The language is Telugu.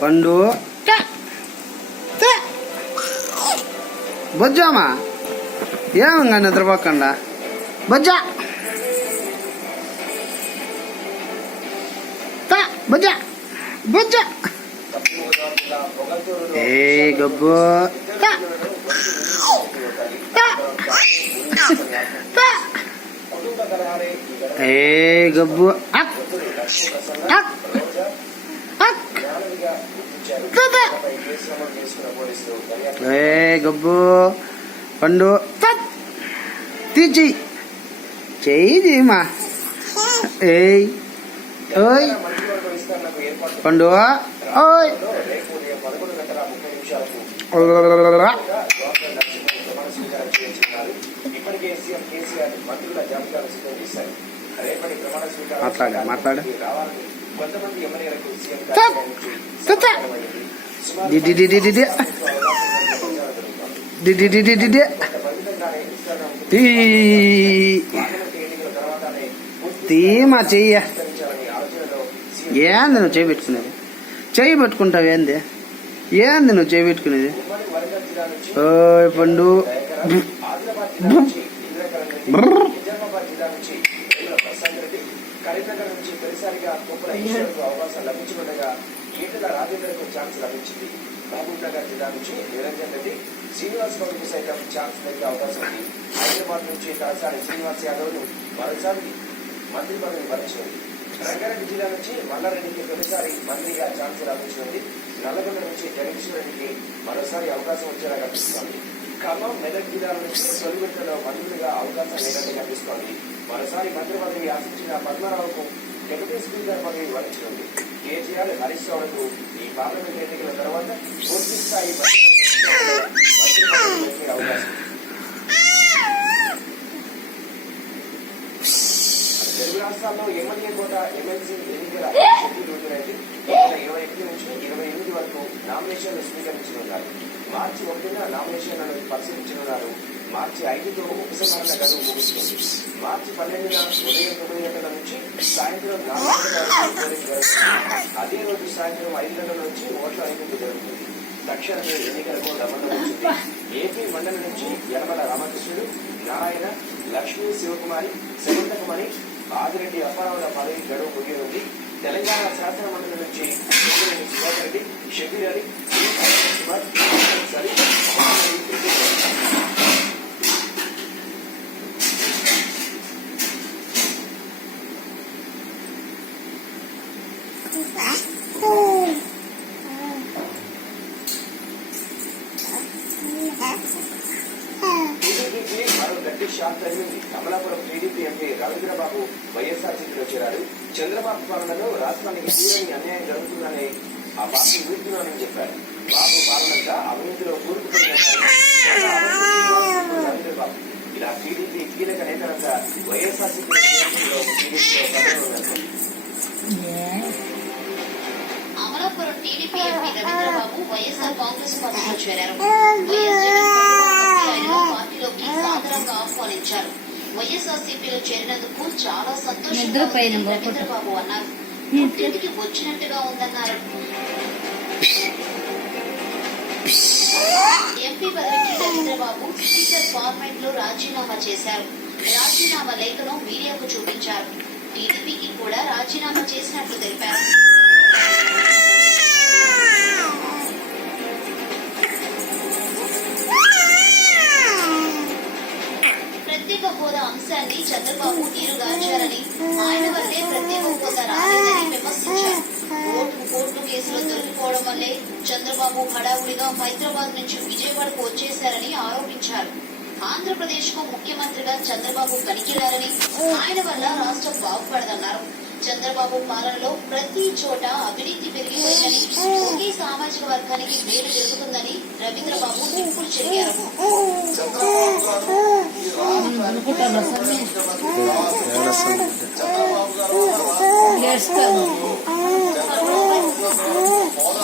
పండు బొజ్జామా ఏమంగా నిద్రపోకుండా బొజ్జా బొజ్జా బొజ్జా ఏ గబ్బు ఏ గబ్బు ఏ గబ్బు పండు తీచి చెయ్యిమా ఏయ్ ఓయ్ పండు ఓయ్ మాట్లాడా మాట్లాడా తీమా చెయ్య ఏంది నువ్వు చేయి పెట్టుకునేది చెయ్యి పెట్టుకుంటావు ఏంది ఏంది నువ్వు చేయి పెట్టుకునేది ఓయ్ పండు కరీంనగర్ నుంచి తొలిసారిగా కుప్పల ఈశ్వర్కు అవకాశం లభించనుండగా ఈటల రాజేందర్కు ఛాన్స్ లభించింది. మహబూబ్నగర్ జిల్లా నుంచి నిరంజన్ రెడ్డి, శ్రీనివాస్ గౌడ్కు సైతం ఛాన్స్ దొరికే అవకాశం ఉంది. హైదరాబాద్ నుంచి తలసాని శ్రీనివాస్ యాదవ్ను మరోసారి మంత్రి పదవి వరించింది. రంగారెడ్డి జిల్లా నుంచి మల్లారెడ్డికి తొలిసారి మంత్రిగా ఛాన్స్ లభించనుంది. నల్లగొండ నుంచి జగదీశ్వర్ రెడ్డికి మరోసారి అవకాశం వచ్చేలా కనిపిస్తోంది. ఖమ్మం, మెదక్ జిల్లాల నుంచి తొలి విడతలో మంత్రులుగా అవకాశం లేదని కనిపిస్తోంది. మరోసారి మంత్రి పదవి ఆశించిన పద్మారావుకు డిప్యూటీ స్పీకర్ పదవి వరించనుంది. కేసీఆర్, హరీష్ రావులకు ఈ పార్లమెంట్ ఎన్నికల తర్వాత పూర్తి స్థాయి మంత్రి పదవి దొరికే అవకాశం. తెలుగు రాష్ట్రాల్లో ఎమ్మెల్యే కోట, ఎమ్మెల్సీ ఎన్నికల షెడ్యూల్ విడుదలైంది. 21 నుంచి 28 వరకు నామినేషన్లు స్వీకరించనున్నారు. మార్చి 1న నామినేషన్లను పరిశీలించనున్నారు. మార్చి 5తో ఉపసంహరణ గడువు ముగుస్తుంది. మార్చి 12న ఉదయం 9 గంటల నుంచి సాయంత్రం 4 గంటల వరకు పోలింగ్ జరుగుతుంది. అదే రోజు సాయంత్రం 5 గంటల నుంచి ఓట్ల లెక్కింపు జరుగుతుంది. తక్షణమే ఎన్నికలకు రమ్మన్న వచ్చింది. ఏపీ మండలి నుంచి యనమల రామకృష్ణుడు, నారాయణ, లక్ష్మీ, శివకుమారి, శకుంతకుమారి, ఆదిరెడ్డి అప్పారావుల పదవి గడువు ముగియనుంది. తెలంగాణ శాసన మండలి నుంచి సుధాకర్ రెడ్డి, షబీర్ అలీ, కుమార్, సరి టీడీపీకి మరో గట్టి షాక్ తగిలింది. కమలాపురం టీడీపీ ఎంపీ రవీంద్రబాబు వైఎస్ఆర్సీపీలో చేరారు. చంద్రబాబు పాలనలో రాష్ట్రానికి తీరని అన్యాయం జరుగుతుందని ఆ పార్టీ ఊరుతున్నానని చెప్పారు. బాబు పాలనంతా అవినీతిలో కూరుకుపోయిన రవీంద్రబాబు ఇలా టీడీపీ కీలక నేతలంతా వైఎస్ఆర్సీపీలో అమలాపురం టీడీపీ ఎంపీ రవీంద్రబాబు వైఎస్ఆర్ కాంగ్రెస్ పార్టీలో చేరారు. పార్టీలోకి సాదరంగా ఆహ్వానించారు. వైఎస్ఆర్సీపీలో చేరినందుకు చాలా సంతోషంగా రవీంద్రబాబు అన్నారు. ఇంటికి వచ్చినట్టుగా ఉందన్నారు. ఎంపీ పదవికి రవీంద్రబాబు స్పీకర్ ఫార్మాట్ లో రాజీనామా చేశారు. రాజీనామా లేఖను మీడియాకు చూపించారు. టీడీపీకి కూడా రాజీనామా చేసినట్లు తెలిపారు. ప్రత్యేక హోదా అంశాన్ని చంద్రబాబు నీరుగార్చారని, ఆయన వల్లే ప్రత్యేక హోదా రాలేదని విమర్శించారు. కోర్టు కేసులో దొరికిపోవడం వల్లే చంద్రబాబు హడావుడిగా హైదరాబాద్ నుంచి విజయవాడకు వచ్చేశారని ఆరోపించారు. ఆంధ్రప్రదేశ్ కు ముఖ్యమంత్రిగా చంద్రబాబు పనికిరారని, ఆయన వల్ల రాష్ట్రం బాగుపడదన్నారు. చంద్రబాబు పాలనలో ప్రతి చోట అవినీతి పెరిగిపోయిందని, ఒకే సామాజిక వర్గానికి మేలు జరుగుతుందని రవీంద్రబాబు నిప్పులు చెరిగారు.